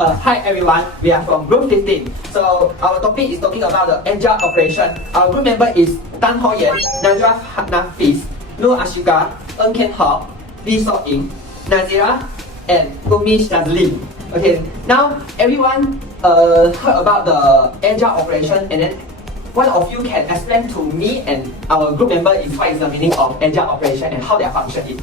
Hi everyone, we are from group 15. So our topic is talking about the agile operation. Our group member is TANG, NAJWA, NAFIS, ASYIQAH, HOCK, Yeen, NAZIERAH, and SHAZLEEN. Okay, now everyone heard about the agile operation, and then one of you can explain to me and our group member is what is the meaning of agile operation and how their function is.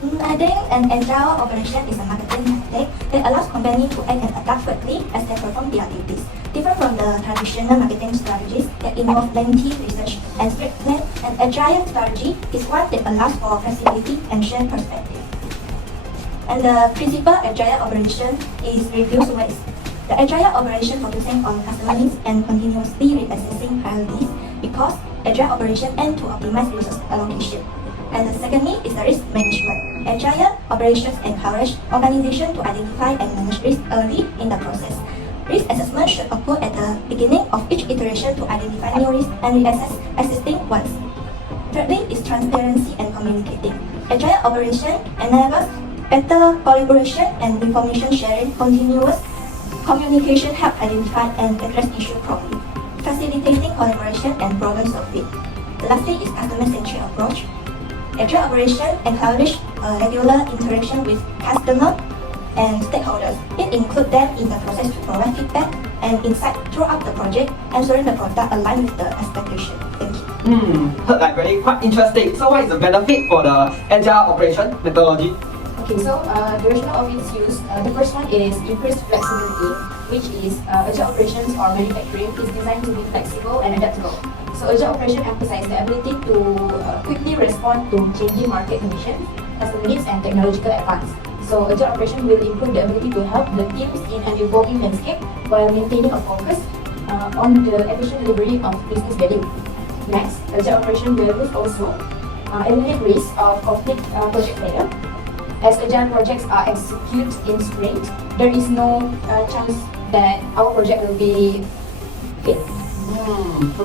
I think an agile operation is a marketing tactic that allows companies to act and adapt quickly as they perform their duties. Different from the traditional marketing strategies that involve lengthy research and strict plan, an agile strategy is one that allows for flexibility and shared perspective. And the principal agile operation is reduce waste. The agile operation focusing on customer needs and continuously reassessing priorities because agile operation aim to optimize resource allocation. And secondly is the risk management. Agile operations encourage organizations to identify and manage risk early in the process. Risk assessment should occur at the beginning of each iteration to identify new risks and reassess existing ones. Thirdly is transparency and communicating. Agile operation enables better collaboration and information sharing. Continuous communication help identify and address issues promptly, facilitating collaboration and problem solving. Lastly is customer-centric approach. Agile operation encourage regular interaction with customers and stakeholders. It includes them in the process to provide feedback and insight throughout the project, ensuring the product aligns with the expectation. Thank you. Heard like very quite interesting. So what is the benefit for the agile operation methodology? Okay, so the rationale of its use, the first one is increased flexibility, which is agile operations or manufacturing is designed to be flexible and adaptable. So agile operation emphasizes the ability to quickly respond to changing market conditions, customer needs, and technological advance. So agile operation will improve the ability to help the teams in an evolving landscape while maintaining a focus on the efficient delivery of business value. Next, agile operation will also eliminate risk of conflict project failure. As agile projects are executed in sprint, there is no chance that our project will be failed.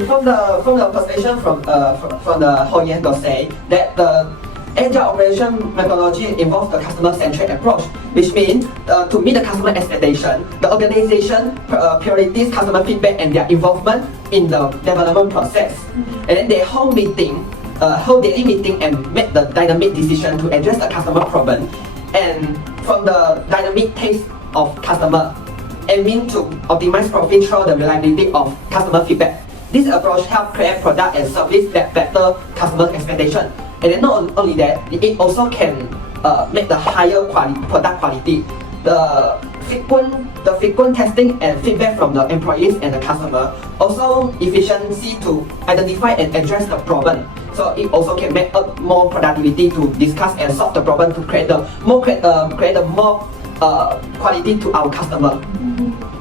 From the perspective from the Yeen say that the agile operation methodology involves the customer-centric approach, which means to meet the customer expectation, the organization priorities customer feedback and their involvement in the development process, and then they hold daily meeting and make the dynamic decision to address the customer problem, and from the dynamic taste of customer, aiming to optimize profit through the reliability of customer feedback. This approach helps create product and service that better customer expectation. And then not only that, it also can make the higher product quality. The frequent testing and feedback from the employees and the customer. Also efficiency to identify and address the problem. So it also can make more productivity to discuss and solve the problem to create the more quality to our customer.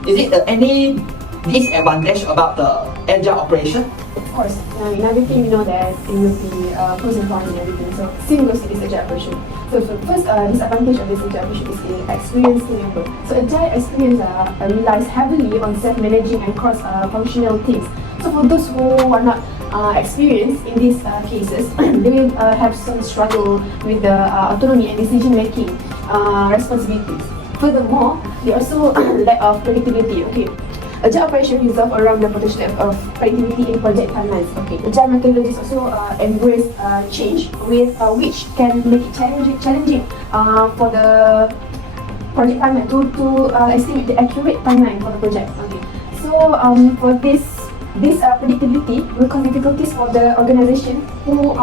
Is it any disadvantage about the agile operation? Of course, in everything we know that it will be pros and cons and everything. So same goes to this agile operation. So the first disadvantage of this agile operation is the experience to member. So agile experience relies heavily on self-managing and cross-functional teams. So for those who are not experienced in these cases, they will have some struggle with the autonomy and decision-making responsibilities. Furthermore, they also lack of predictability. Okay, agile operation resolve around the potential of predictability in project timelines. Okay, agile methodologies also embrace change, with which can make it challenging for the project timeline to estimate the accurate timeline for the project. Okay, so for this predictability will cause difficulties for the organization who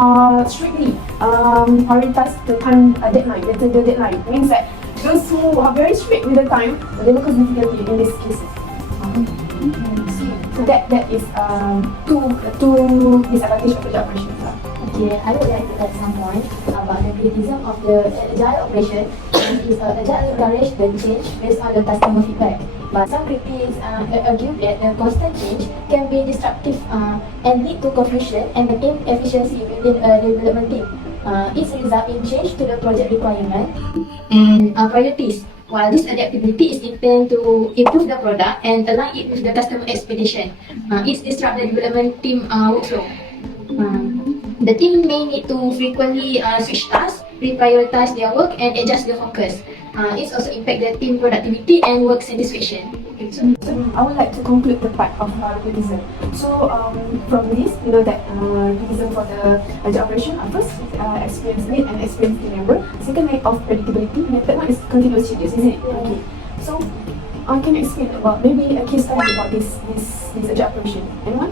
strictly prioritize the time deadline. The deadline means that those who are very strict with the time, they will cause difficulty in these cases. So that is two disadvantages of agile operation. Okay, I would like to add some point about the criticism of the agile operation. Agile encourage the change based on the customer feedback. But some critics argue that the constant change can be disruptive and lead to confusion and inefficiency within a development team. It results in change to the project requirement and priorities. While this adaptability is intended to improve the product and align it with the customer expectation, it disrupts the development team workflow. The team may need to frequently switch tasks, reprioritize their work, and adjust their focus. It also impact the team productivity and work satisfaction. So I would like to conclude the part of criticism. So from this, we know that criticism for the agile operation are first experienced lead and experienced team member. Second, lack of predictability. And the third one is continuous changes, isn't it? Okay. So can you explain about maybe a case study about this agile operation? Anyone?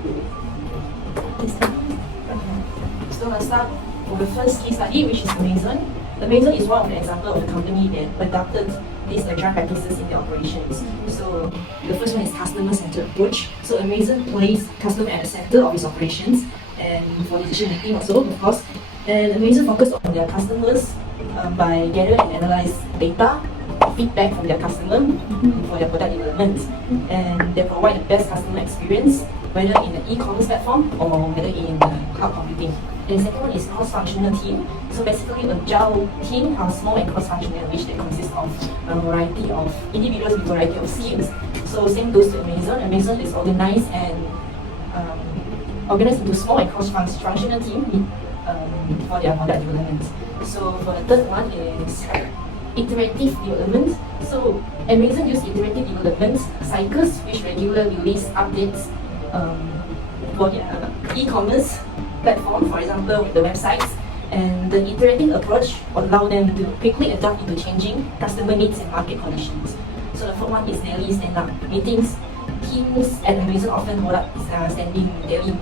So let's start with the first case study, which is Amazon. Amazon is one of the examples of the company that adopted these agile practices in their operations. So the first one is customer-centered approach. So Amazon places customer at the center of its operations and for decision making also, of course. And Amazon focus on their customers by gathering and analyze data, feedback from their customer for their product development, and they provide the best customer experience, whether in the e-commerce platform or whether in cloud computing. And the second one is cross-functional team. So basically, agile team are small and cross-functional, which they consist of a variety of individuals with a variety of skills. So same goes to Amazon. Amazon is organized into small and cross-functional team for their product development. So for the third one is iterative development. So Amazon use iterative development cycles which regularly release updates for their e-commerce platform, for example with the websites, and the iterative approach will allow them to quickly adapt into changing customer needs and market conditions. So the fourth one is daily stand-up meetings. Teams at Amazon often hold up standing daily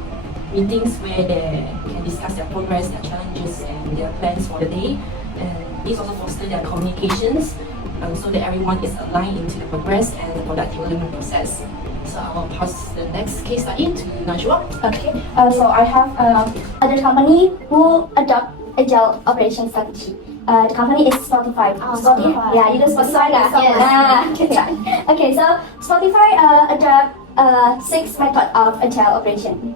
meetings where they can discuss their progress, their challenges, and their plans for the day. And this also fosters their communications so that everyone is aligned into the progress and the product development process. So I will pass the next case study to Najwa. Okay, so I have other company who adopt agile operation strategy. The company is Spotify. Spotify. Yeah, you know Spotify lah. Yes. Okay, so Spotify adopt 6 methods of agile operation.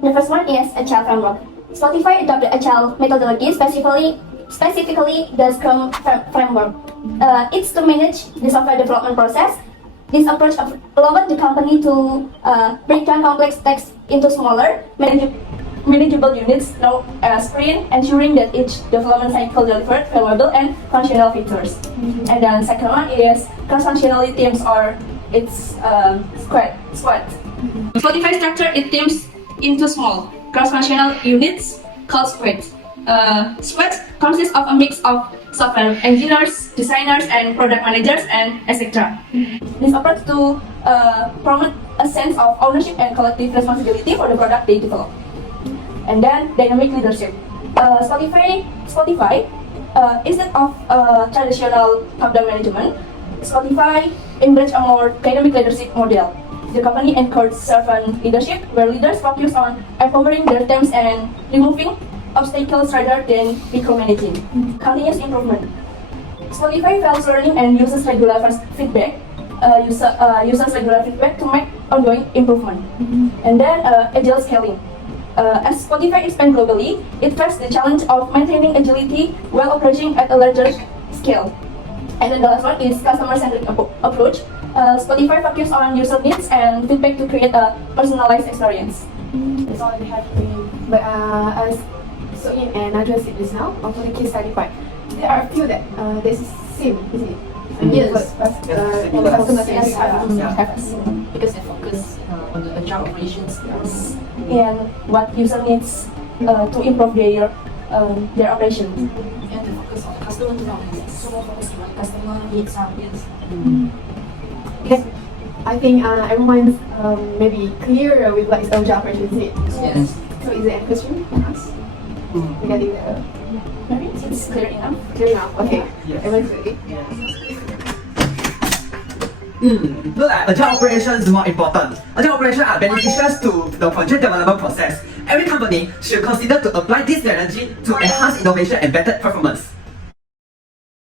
The first one is agile framework. Spotify adopted agile methodology, specifically the Scrum framework. It's to manage the software development process. This approach allowed the company to break down complex tasks into smaller, manageable units, known as sprint, ensuring that each development cycle delivered valuable and functional features. And then second one is cross-functional teams, or its squad. Spotify structured its teams into small cross-functional units called squads. Squads consist of a mix of software engineers, designers, and product managers, and etc. This approach to promote a sense of ownership and collective responsibility for the product they develop. And then dynamic leadership. Spotify instead of traditional top-down management, Spotify embraced a more dynamic leadership model. The company encouraged servant leadership, where leaders focus on empowering their teams and removing obstacles rather than micromanaging. Continuous improvement. Spotify values learning and uses regular feedback. Uses regular feedback to make ongoing improvement. And then agile scaling. As Spotify expands globally, it faces the challenge of maintaining agility while operating at a larger scale. And then the last one is customer-centric approach. Spotify focuses on user needs and feedback to create a personalized experience. That's all I have for you. But as Yeen and NAJWA said just now, for the case study part, there are a few that that's same, isn't it? Yes. Because they focus on the agile operations and what user needs to improve their operation. And they focus on the customer development. So more focus on what customer needs are. Okay. I think everyone's maybe clear with what is agile operation, isn't it? Yes. So is there any question for us regarding the? Maybe it's clear enough. Clear enough. Okay. Yes. Everyone's ready. Look at agile operations is more important. Agile operations are beneficial to the project development process. Every company should consider to apply this strategy to enhance innovation and better performance.